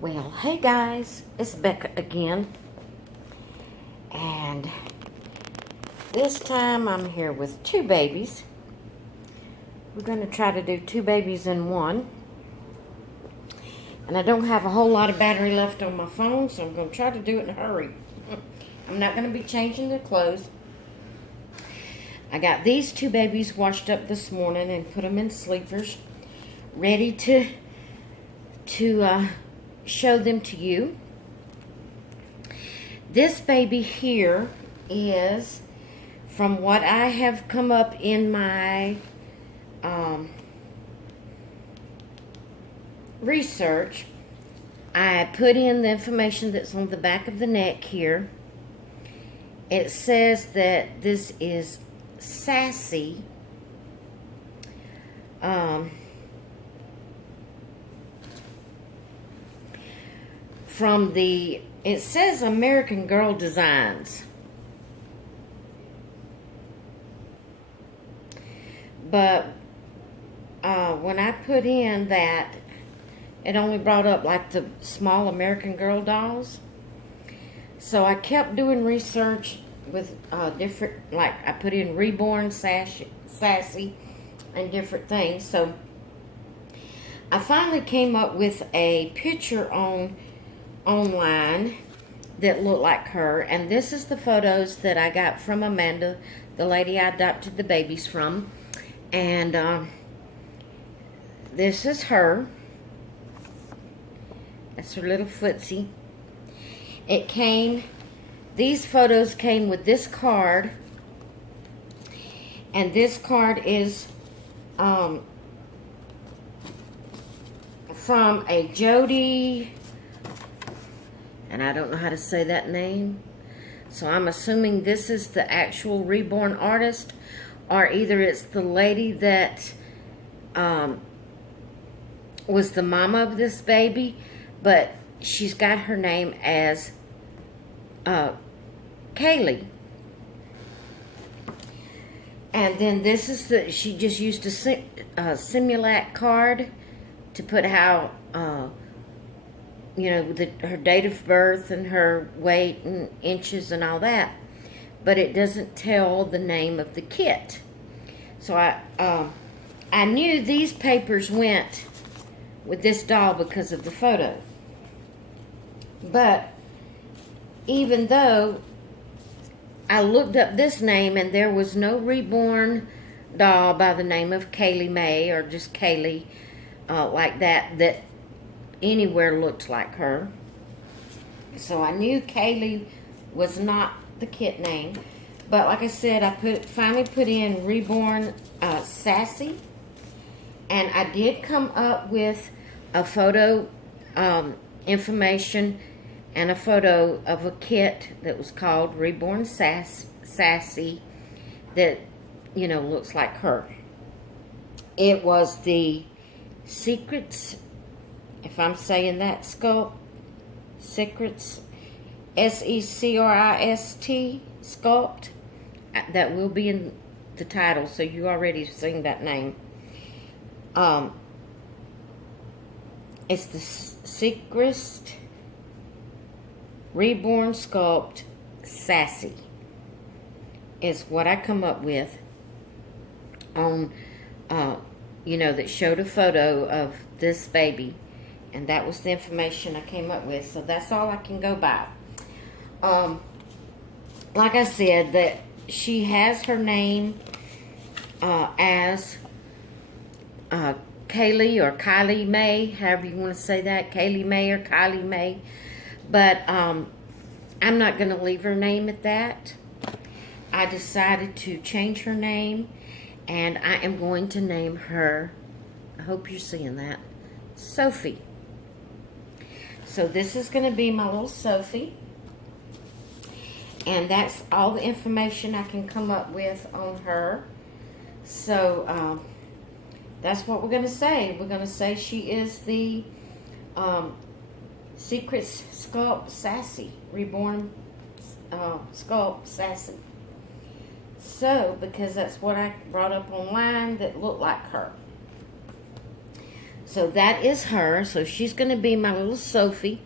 Well, hey guys, it's Becca again, and this time I'm here with two babies. We're going to try to do two babies in one, and I don't have a whole lot of battery left on my phone, so I'm going to try to do it in a hurry. I'm not going to be changing their clothes. I got these two babies washed up this morning and put them in sleepers, ready to show them to you. This baby here is, from what I have come up in my research, I put in the information that's on the back of the neck here. It says that this is Sassy. From the, it says American Girl Designs. But when I put in that, it only brought up like the small American Girl dolls. So I kept doing research with different, like I put in Reborn, Sassy, and different things. So I finally came up with a picture online that looked like her, and this is the photos that I got from Amanda, the lady I adopted the babies from. And this is her. That's her little footsie. These photos came with this card, and this card is from a Jody, and I don't know how to say that name, so I'm assuming this is the actual Reborn artist, or either it's the lady that was the mama of this baby, but she's got her name as Kaylee. And then this is she just used a Simulac card to put how her date of birth and her weight and inches and all that, but it doesn't tell the name of the kit. So I knew these papers went with this doll because of the photo. But even though I looked up this name and there was no Reborn doll by the name of Kaylee May, or just Kaylee like that anywhere looked like her. So I knew Kaylee was not the kit name. But like I said, I finally put in Reborn Sassy, and I did come up with a photo information and a photo of a kit that was called Reborn Sassy that, looks like her. It was the Secrets, if I'm saying that, Secrets, SECRIST, Sculpt. That will be in the title, so you already seen that name. It's the Secrets Reborn Sculpt Sassy is what I come up with on, that showed a photo of this baby, and that was the information I came up with. So that's all I can go by. Like I said, that she has her name as Kaylee or Kylie May, however you want to say that, Kaylee May or Kylie May. But I'm not going to leave her name at that. I decided to change her name, and I am going to name her, I hope you're seeing that, Sophie. So this is going to be my little Sophie. And that's all the information I can come up with on her. So that's what we're going to say. We're going to say she is the Secrets Sculpt Sassy, Reborn Sculpt Sassy. So, because that's what I brought up online that looked like her. So that is her. So she's going to be my little Sophie.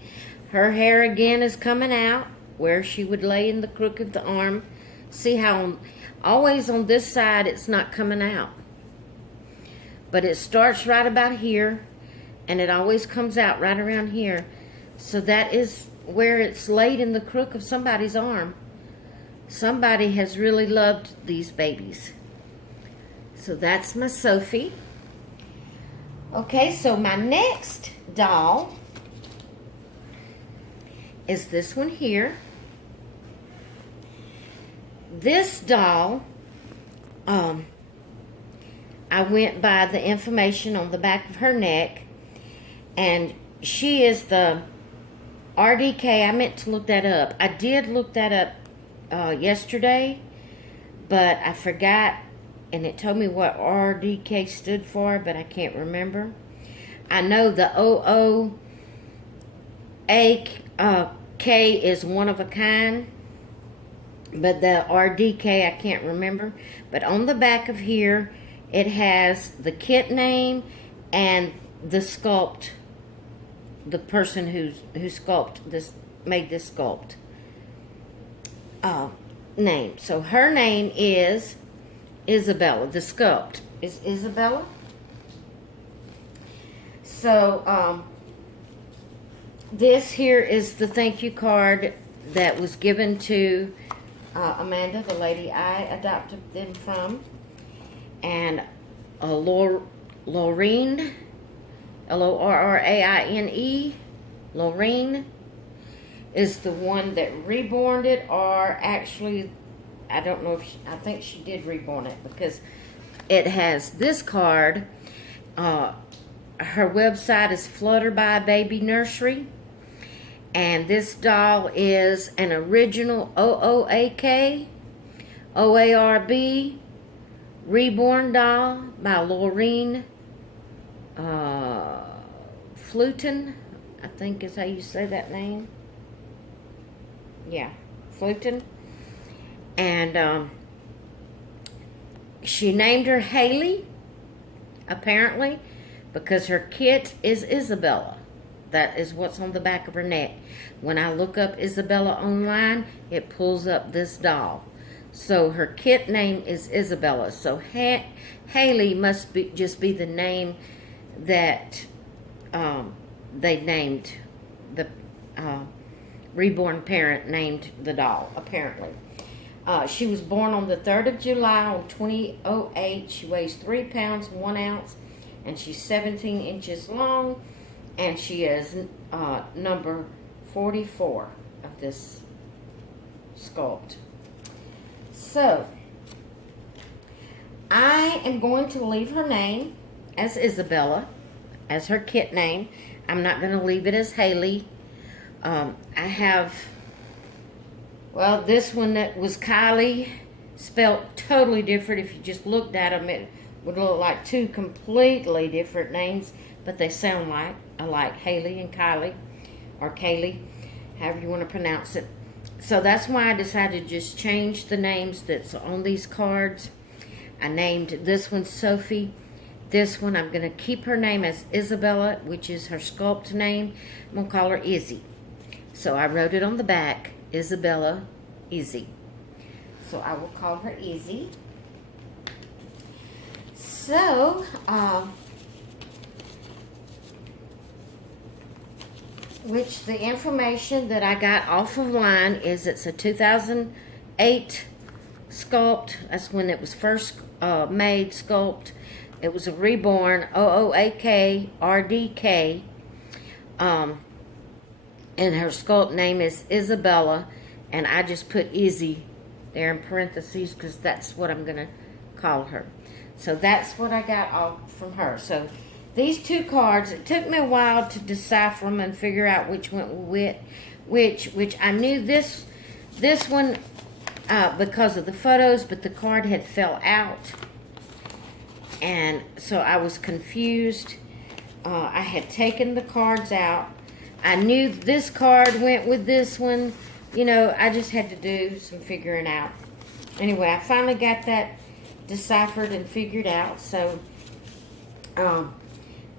Her hair again is coming out where she would lay in the crook of the arm. See how always on this side it's not coming out. But it starts right about here, and it always comes out right around here. So that is where it's laid in the crook of somebody's arm. Somebody has really loved these babies. So that's my Sophie. Okay, so my next doll is this one here. This doll, I went by the information on the back of her neck, and she is the RDK. I meant to look that up. I did look that up yesterday, but I forgot, and it told me what RDK stood for, but I can't remember. I know the OOAK is one of a kind, but the RDK I can't remember. But on the back of here, it has the kit name and the sculpt, the person who sculpted this, made this sculpt name. So her name is Isabella. The sculpt is Isabella. So this here is the thank you card that was given to Amanda, the lady I adopted them from, and Lorraine, Lorraine, Lorraine is the one that reborned it, or actually, I don't know if I think she did reborn it, because it has this card. Her website is Flutter by Baby Nursery, and this doll is an original OOAK, OARB, Reborn doll by Lorraine Fluton, I think is how you say that name. Yeah, Fluton. And she named her Haley, apparently, because her kit is Isabella. That is what's on the back of her neck. When I look up Isabella online, it pulls up this doll. So her kit name is Isabella. So Haley must just be the name that they named, the reborn parent named the doll, apparently. She was born on the 3rd of July on 2008. She weighs 3 pounds, 1 ounce, and she's 17 inches long, and she is number 44 of this sculpt. So, I am going to leave her name as Isabella, as her kit name. I'm not going to leave it as Haley. I have, well, this one that was Kylie, spelled totally different. If you just looked at them, it would look like two completely different names, but they sound alike, Haley and Kylie, or Kaylee, however you want to pronounce it. So that's why I decided to just change the names that's on these cards. I named this one Sophie. This one I'm going to keep her name as Isabella, which is her sculpt name. I'm going to call her Izzy. So I wrote it on the back, Isabella, Izzy. So I will call her Izzy. So, which the information that I got off of line is it's a 2008 sculpt. That's when it was first made sculpt. It was a reborn OOAK RDK. And her sculpt name is Isabella, and I just put Izzy there in parentheses because that's what I'm going to call her. So that's what I got off from her. So these two cards, it took me a while to decipher them and figure out which went with which I knew this one because of the photos, but the card had fell out, and so I was confused. I had taken the cards out. I knew this card went with this one. You know, I just had to do some figuring out. Anyway, I finally got that deciphered and figured out. So,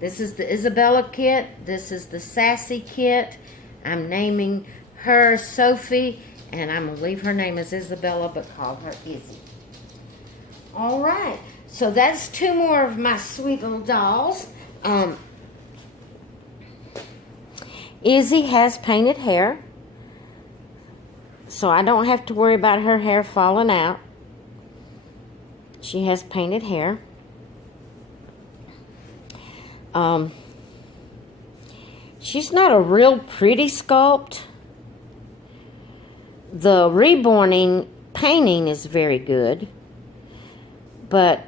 This is the Isabella kit. This is the Sassy kit. I'm naming her Sophie, and I'm going to leave her name as Isabella, but call her Izzy. All right. So that's 2 more of my sweet little dolls. Izzy has painted hair, so I don't have to worry about her hair falling out. She has painted hair. She's not a real pretty sculpt. The Reborn painting is very good, but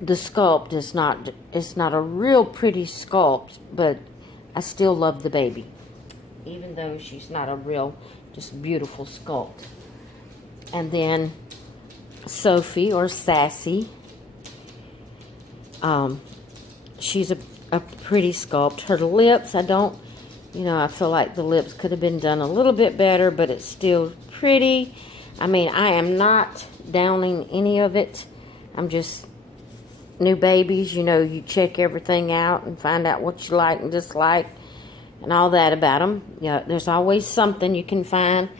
the sculpt is not, it's not a real pretty sculpt, but I still love the baby, even though she's not a real, just beautiful sculpt. And then Sophie, or Sassy, she's a pretty sculpt. Her lips, I feel like the lips could have been done a little bit better, but it's still pretty. I mean, I am not downing any of it. I'm just, new babies, you check everything out and find out what you like and dislike and all that about them. There's always something you can find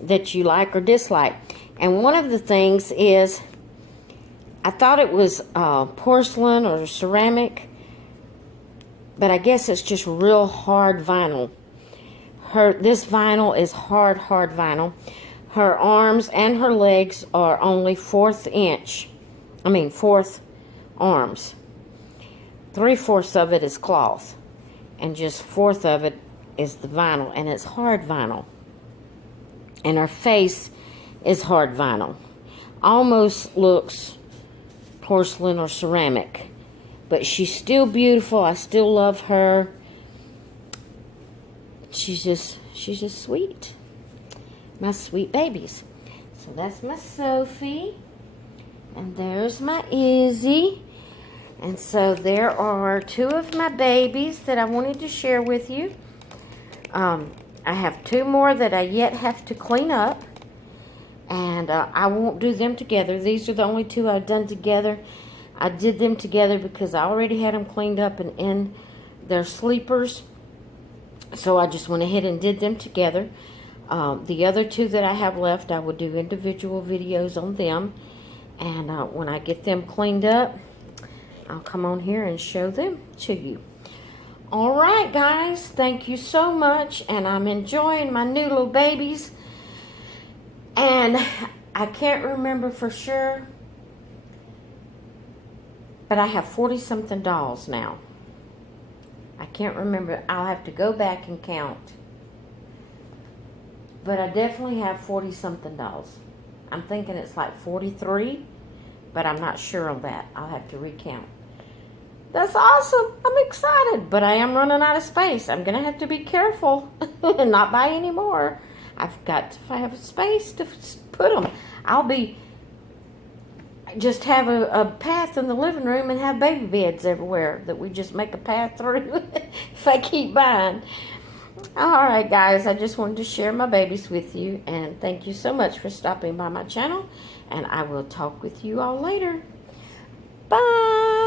that you like or dislike. And one of the things is, I thought it was porcelain or ceramic, but I guess it's just real hard vinyl. This vinyl is hard vinyl. Her arms and her legs are only 4th arms. 3/4 of it is cloth, and just 1/4 of it is the vinyl, and it's hard vinyl. And her face is hard vinyl. Almost looks porcelain or ceramic, but she's still beautiful. I still love her. She's just sweet. My sweet babies. So that's my Sophie, and there's my Izzy. And so there are 2 of my babies that I wanted to share with you. I have 2 more that I yet have to clean up, and I won't do them together. These are the only 2 I've done together. I did them together because I already had them cleaned up and in their sleepers, so I just went ahead and did them together. The other 2 that I have left, I will do individual videos on them, and when I get them cleaned up, I'll come on here and show them to you. All right, guys, thank you so much, and I'm enjoying my new little babies. And I can't remember for sure, but I have 40-something dolls now. I can't remember. I'll have to go back and count. But I definitely have 40-something dolls. I'm thinking it's like 43, but I'm not sure on that. I'll have to recount. That's awesome. I'm excited, but I am running out of space. I'm going to have to be careful and not buy any more. I've got to have space to put them. I'll just have a path in the living room and have baby beds everywhere that we just make a path through if I keep buying. All right, guys, I just wanted to share my babies with you, and thank you so much for stopping by my channel, and I will talk with you all later. Bye.